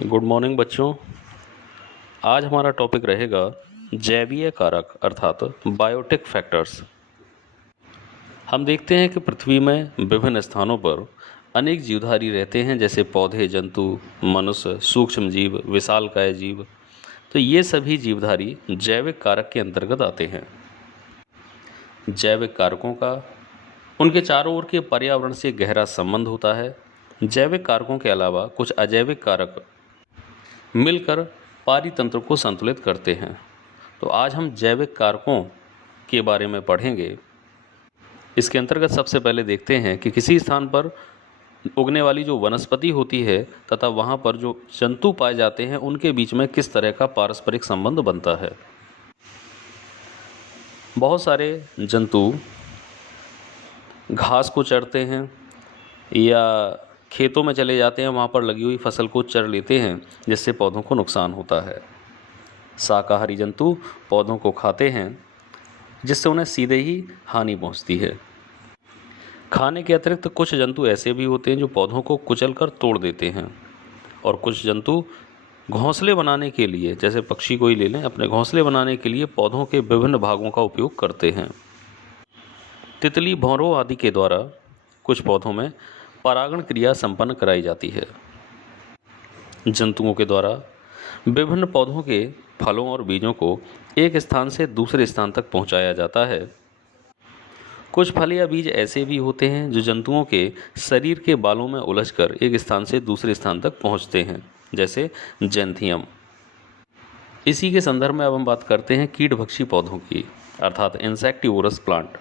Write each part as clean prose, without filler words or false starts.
Good morning बच्चों। आज हमारा टॉपिक रहेगा जैवीय कारक अर्थात बायोटिक फैक्टर्स। हम देखते हैं कि पृथ्वी में विभिन्न स्थानों पर अनेक जीवधारी रहते हैं, जैसे पौधे, जंतु, मनुष्य, सूक्ष्म जीव, विशालकाय जीव। तो ये सभी जीवधारी जैविक कारक के अंतर्गत आते हैं। जैविक कारकों का उनके चारों ओर के पर्यावरण से गहरा संबंध होता है। जैविक कारकों के अलावा कुछ अजैविक कारक मिलकर पारितंत्र को संतुलित करते हैं। तो आज हम जैविक कारकों के बारे में पढ़ेंगे। इसके अंतर्गत सबसे पहले देखते हैं कि किसी स्थान पर उगने वाली जो वनस्पति होती है तथा वहाँ पर जो जंतु पाए जाते हैं उनके बीच में किस तरह का पारस्परिक संबंध बनता है। बहुत सारे जंतु घास को चरते हैं या खेतों में चले जाते हैं, वहाँ पर लगी हुई फसल को चर लेते हैं, जिससे पौधों को नुकसान होता है। शाकाहारी जंतु पौधों को खाते हैं, जिससे उन्हें सीधे ही हानि पहुँचती है। खाने के अतिरिक्त कुछ जंतु ऐसे भी होते हैं जो पौधों को कुचलकर तोड़ देते हैं, और कुछ जंतु घोंसले बनाने के लिए, जैसे पक्षी को ही ले लें, अपने घोंसले बनाने के लिए पौधों के विभिन्न भागों का उपयोग करते हैं। तितली, भौरों आदि के द्वारा कुछ पौधों में परागण क्रिया संपन्न कराई जाती है। जंतुओं के द्वारा विभिन्न पौधों के फलों और बीजों को एक स्थान से दूसरे स्थान तक पहुंचाया जाता है। कुछ फल या बीज ऐसे भी होते हैं जो जंतुओं के शरीर के बालों में उलझकर एक स्थान से दूसरे स्थान तक पहुंचते हैं, जैसे जैंथियम। इसी के संदर्भ में अब हम बात करते हैं कीटभक्षी पौधों की, अर्थात इंसेक्टिवोरस प्लांट।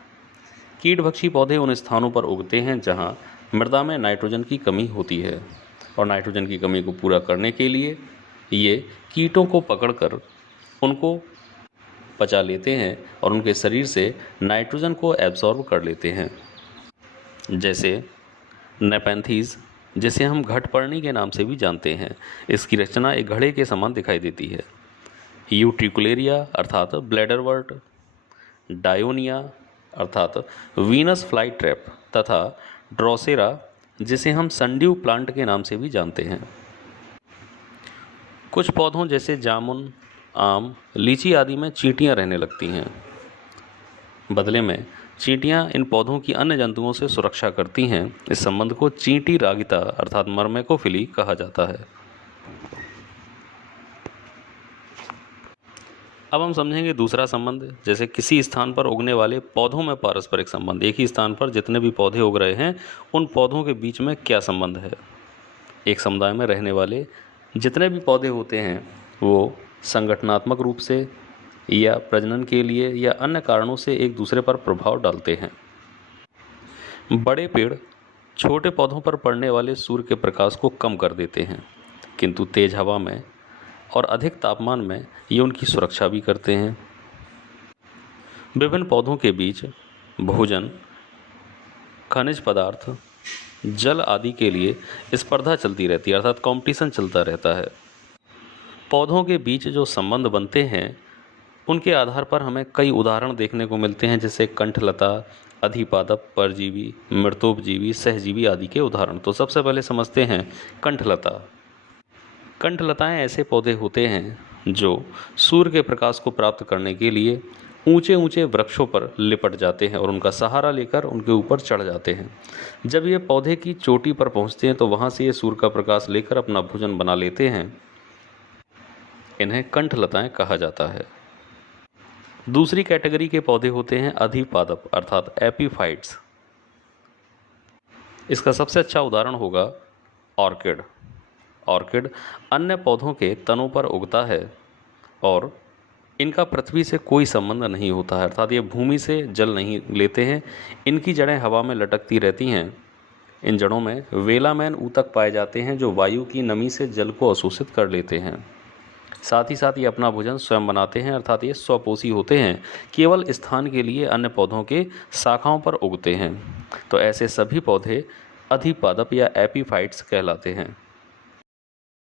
कीटभक्षी पौधे उन स्थानों पर उगते हैं जहां मृदा में नाइट्रोजन की कमी होती है, और नाइट्रोजन की कमी को पूरा करने के लिए ये कीटों को पकड़कर उनको पचा लेते हैं और उनके शरीर से नाइट्रोजन को एब्जॉर्ब कर लेते हैं, जैसे नेपेंथीज, जिसे हम घटपर्णी के नाम से भी जानते हैं। इसकी रचना एक घड़े के समान दिखाई देती है। यूट्रिकुलेरिया अर्थात ब्लैडरवर्ट, डायोनिया अर्थात वीनस फ्लाई ट्रैप तथा ड्रोसेरा, जिसे हम सनड्यू प्लांट के नाम से भी जानते हैं। कुछ पौधों जैसे जामुन, आम, लीची आदि में चींटियां रहने लगती हैं। बदले में चींटियां इन पौधों की अन्य जंतुओं से सुरक्षा करती हैं। इस संबंध को चींटी रागिता अर्थात मर्मेकोफिली कहा जाता है। अब हम समझेंगे दूसरा संबंध, जैसे किसी स्थान पर उगने वाले पौधों में पारस्परिक संबंध। एक ही स्थान पर जितने भी पौधे उग रहे हैं उन पौधों के बीच में क्या संबंध है। एक समुदाय में रहने वाले जितने भी पौधे होते हैं वो संगठनात्मक रूप से या प्रजनन के लिए या अन्य कारणों से एक दूसरे पर प्रभाव डालते हैं। बड़े पेड़ छोटे पौधों पर पड़ने वाले सूर्य के प्रकाश को कम कर देते हैं, किंतु तेज हवा में और अधिक तापमान में ये उनकी सुरक्षा भी करते हैं। विभिन्न पौधों के बीच भोजन, खनिज पदार्थ, जल आदि के लिए स्पर्धा चलती रहती है, अर्थात कंपटीशन चलता रहता है। पौधों के बीच जो संबंध बनते हैं उनके आधार पर हमें कई उदाहरण देखने को मिलते हैं, जैसे कंठलता, अधिपादप, परजीवी, मृतोपजीवी, सहजीवी आदि के उदाहरण। तो सबसे पहले समझते हैं कंठलता। कंठलताएं ऐसे पौधे होते हैं जो सूर्य के प्रकाश को प्राप्त करने के लिए ऊंचे ऊंचे वृक्षों पर लिपट जाते हैं और उनका सहारा लेकर उनके ऊपर चढ़ जाते हैं। जब ये पौधे की चोटी पर पहुंचते हैं तो वहां से ये सूर्य का प्रकाश लेकर अपना भोजन बना लेते हैं। इन्हें कंठलताएं कहा जाता है। दूसरी कैटेगरी के पौधे होते हैं अधिपादप अर्थात एपीफाइट्स। इसका सबसे अच्छा उदाहरण होगा ऑर्किड। ऑर्किड अन्य पौधों के तनों पर उगता है और इनका पृथ्वी से कोई संबंध नहीं होता है, अर्थात ये भूमि से जल नहीं लेते हैं। इनकी जड़ें हवा में लटकती रहती हैं। इन जड़ों में वेलामैन ऊतक पाए जाते हैं जो वायु की नमी से जल को अवशोषित कर लेते हैं। साथ ही साथ ये अपना भोजन स्वयं बनाते हैं, अर्थात ये स्वपोषी होते हैं। केवल स्थान के लिए अन्य पौधों के शाखाओं पर उगते हैं। तो ऐसे सभी पौधे अधिपादप या एपीफाइट्स कहलाते हैं।